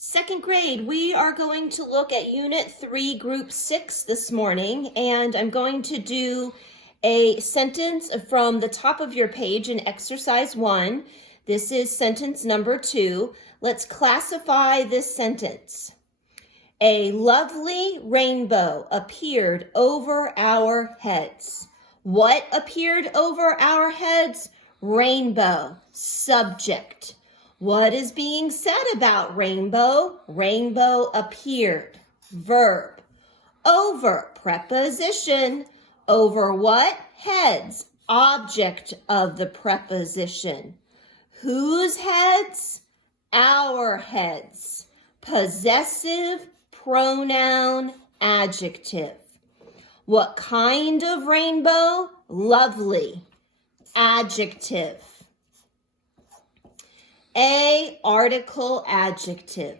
Second grade, we are going to look at Unit 3, Group 6 this morning, and I'm going to do a sentence from the top of your page in Exercise 1. This is sentence number 2. Let's classify this sentence. A lovely rainbow appeared over our heads. What appeared over our heads? Rainbow. Subject. What is being said about rainbow? Rainbow appeared. Verb. Over. Preposition. Over what? Heads. Object of the preposition. Whose heads? Our heads. Possessive pronoun adjective. What kind of rainbow? Lovely. Adjective. A, article, adjective.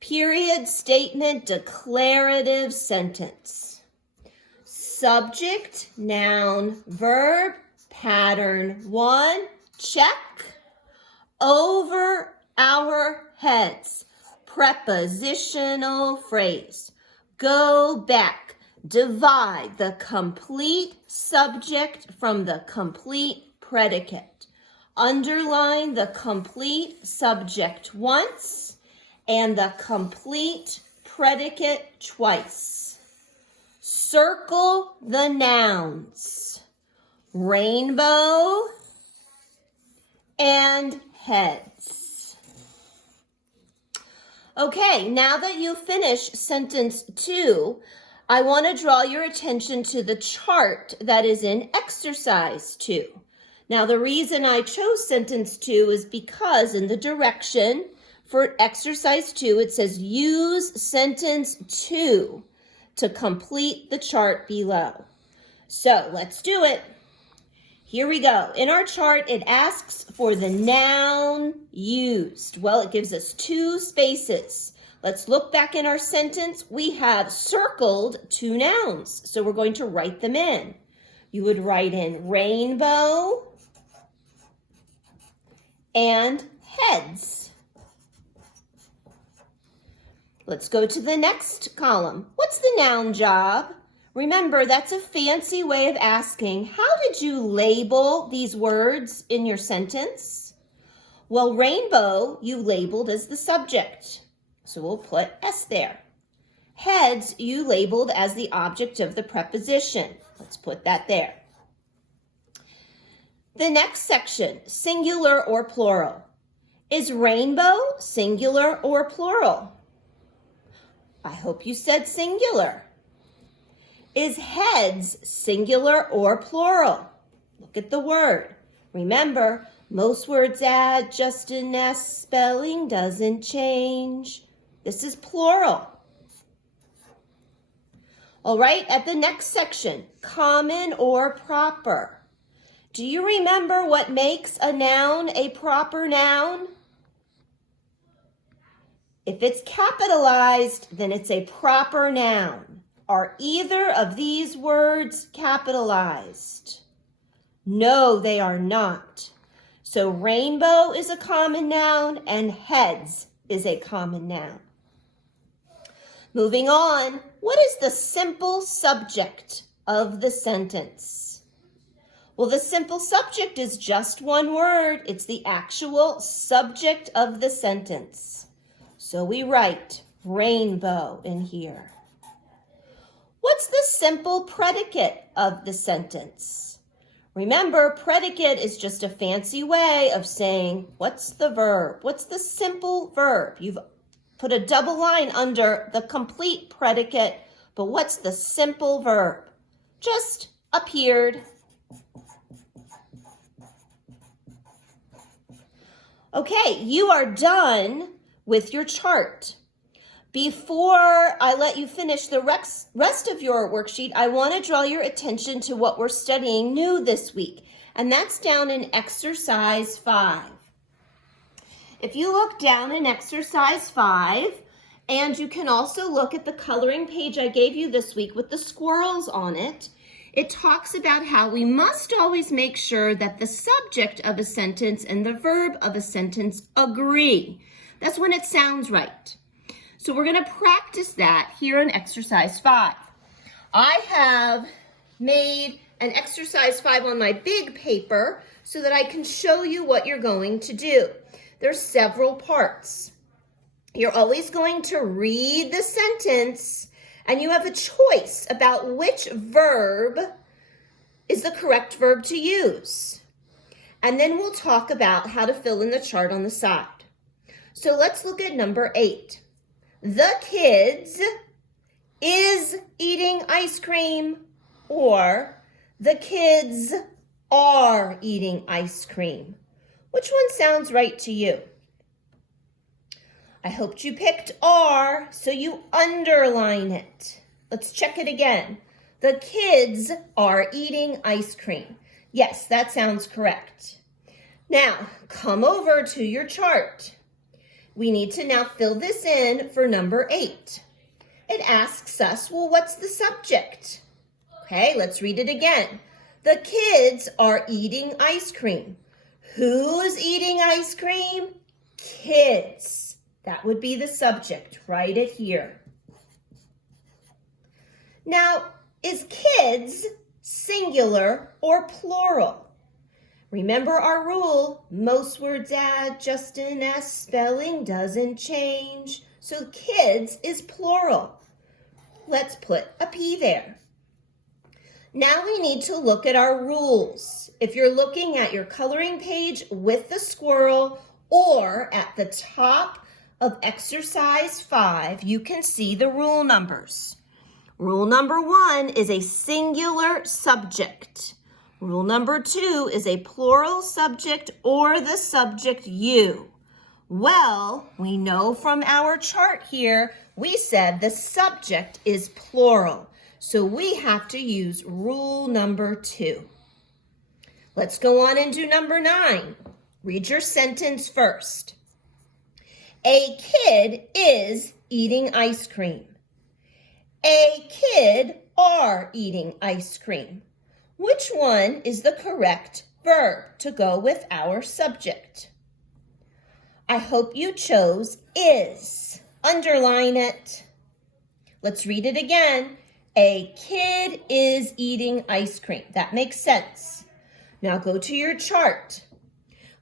Period, statement, declarative sentence. Subject, noun, verb, pattern 1, check. Over our heads, prepositional phrase. Go back, divide the complete subject from the complete predicate. Underline the complete subject once and the complete predicate twice. Circle the nouns. Rainbow and heads. Okay, now that you've finished sentence 2, I want to draw your attention to the chart that is in exercise 2. Now, the reason I chose sentence 2 is because in the direction for exercise 2, it says use sentence 2 to complete the chart below. So let's do it. Here we go. In our chart, it asks for the noun used. Well, it gives us 2 spaces. Let's look back in our sentence. We have circled 2 nouns, so we're going to write them in. You would write in rainbow and heads. Let's go to the next column. What's the noun job? Remember, that's a fancy way of asking, how did you label these words in your sentence? Well, rainbow, you labeled as the subject. So we'll put S there. Heads, you labeled as the object of the preposition. Let's put that there. The next section, singular or plural. Is rainbow singular or plural? I hope you said singular. Is heads singular or plural? Look at the word. Remember, most words add just an S, spelling doesn't change. This is plural. All right, at the next section, common or proper. Do you remember what makes a noun a proper noun? If it's capitalized, then it's a proper noun. Are either of these words capitalized? No, they are not. So rainbow is a common noun and heads is a common noun. Moving on, what is the simple subject of the sentence? Well, the simple subject is just one word. It's the actual subject of the sentence. So we write rainbow in here. What's the simple predicate of the sentence? Remember, predicate is just a fancy way of saying, what's the verb? What's the simple verb? You've put a double line under the complete predicate, but what's the simple verb? Just appeared. Okay, you are done with your chart. Before I let you finish the rest of your worksheet, I want to draw your attention to what we're studying new this week, and that's down in Exercise 5. If you look down in Exercise 5, and you can also look at the coloring page I gave you this week with the squirrels on it, it talks about how we must always make sure that the subject of a sentence and the verb of a sentence agree. That's when it sounds right. So we're going to practice that here in exercise 5. I have made an exercise 5 on my big paper so that I can show you what you're going to do. There's several parts. You're always going to read the sentence, and you have a choice about which verb is the correct verb to use. And then we'll talk about how to fill in the chart on the side. So let's look at number 8. The kids is eating ice cream, or the kids are eating ice cream. Which one sounds right to you? I hoped you picked are, so you underline it. Let's check it again. The kids are eating ice cream. Yes, that sounds correct. Now, come over to your chart. We need to now fill this in for number 8. It asks us, well, what's the subject? Okay, let's read it again. The kids are eating ice cream. Who's eating ice cream? Kids. That would be the subject. Write it here. Now, is kids singular or plural? Remember our rule, most words add just an S, spelling doesn't change. So kids is plural. Let's put a P there. Now we need to look at our rules. If you're looking at your coloring page with the squirrel or at the top of exercise 5, you can see the rule numbers. Rule number 1 is a singular subject. Rule number 2 is a plural subject or the subject you. Well, we know from our chart here, we said the subject is plural. So we have to use rule number 2. Let's go on and do number 9. Read your sentence first. A kid is eating ice cream. A kid are eating ice cream. Which one is the correct verb to go with our subject? I hope you chose is. Underline it. Let's read it again. A kid is eating ice cream. That makes sense. Now go to your chart.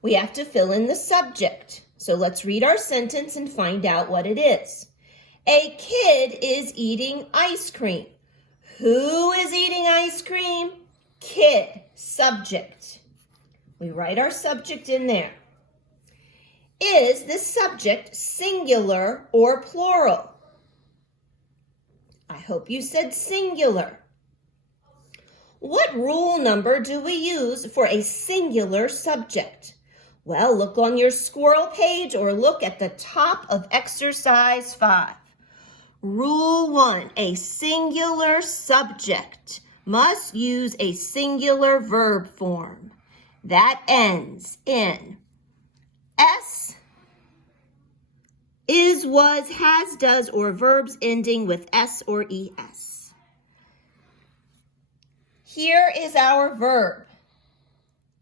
We have to fill in the subject. So let's read our sentence and find out what it is. A kid is eating ice cream. Who is eating ice cream? Kid, subject. We write our subject in there. Is the subject singular or plural? I hope you said singular. What rule number do we use for a singular subject? Well, look on your squirrel page or look at the top of exercise 5. Rule 1, a singular subject must use a singular verb form that ends in S, is, was, has, does, or verbs ending with S or ES. Here is our verb,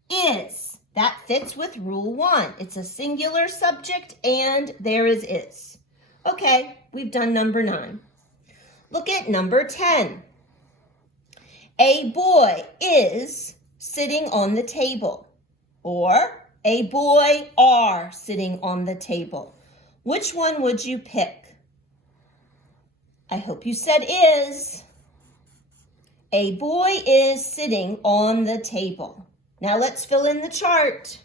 is. That fits with rule 1. It's a singular subject and there is. Okay, we've done number 9. Look at number 10. A boy is sitting on the table, or a boy are sitting on the table. Which one would you pick? I hope you said is. A boy is sitting on the table. Now let's fill in the chart.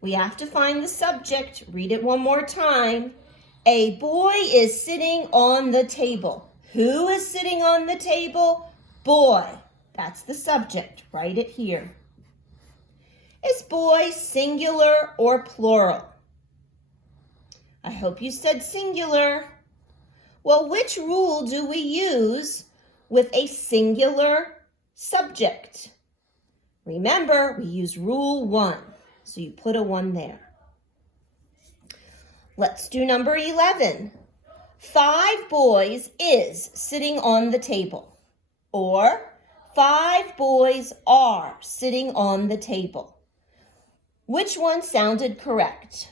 We have to find the subject. Read it one more time. A boy is sitting on the table. Who is sitting on the table? Boy. That's the subject. Write it here. Is boy singular or plural? I hope you said singular. Well, which rule do we use with a singular subject? Remember, we use rule 1, so you put a 1 there. Let's do number 11. 5 boys is sitting on the table, or 5 boys are sitting on the table. Which one sounded correct?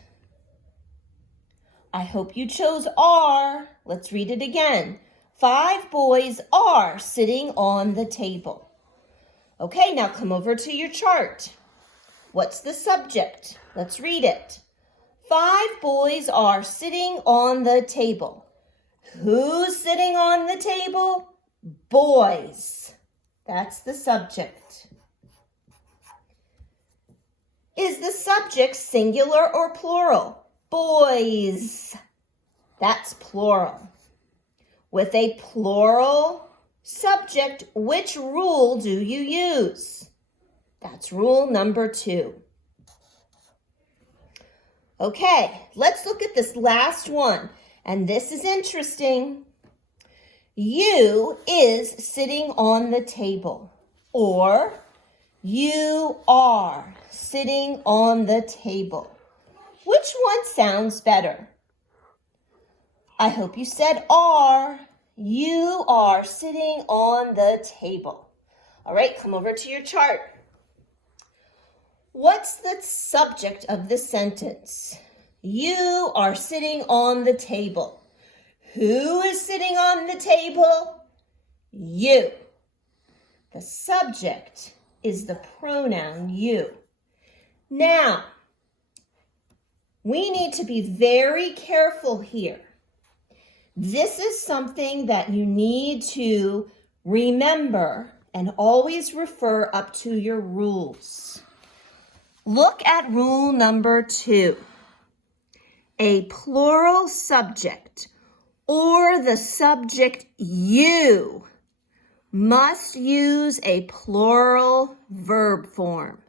I hope you chose are. Let's read it again. 5 boys are sitting on the table. Okay, now come over to your chart. What's the subject? Let's read it. 5 boys are sitting on the table. Who's sitting on the table? Boys. That's the subject. Is the subject singular or plural? Boys. That's plural. With a plural subject, which rule do you use? That's rule number 2. Okay, let's look at this last one. And this is interesting. You is sitting on the table. Or you are sitting on the table. Which one sounds better? I hope you said are. You are sitting on the table. All right, come over to your chart. What's the subject of the sentence? You are sitting on the table. Who is sitting on the table? You. The subject is the pronoun you. Now, we need to be very careful here. This is something that you need to remember and always refer up to your rules. Look at rule number 2. A plural subject or the subject you must use a plural verb form.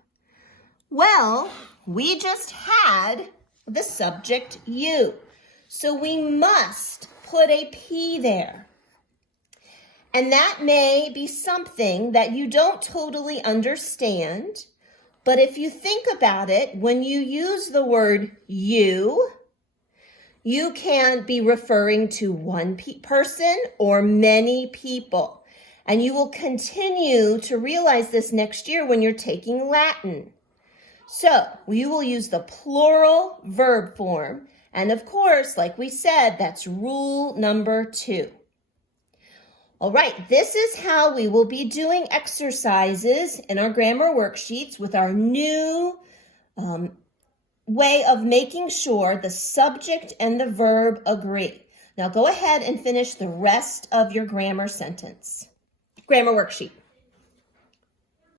Well, we just had the subject you, so we must put a P there. And that may be something that you don't totally understand, but if you think about it, when you use the word you can be referring to one person or many people. And you will continue to realize this next year when you're taking Latin. So we will use the plural verb form. And of course, like we said, that's rule number 2. All right, this is how we will be doing exercises in our grammar worksheets with our new way of making sure the subject and the verb agree. Now go ahead and finish the rest of your grammar worksheet.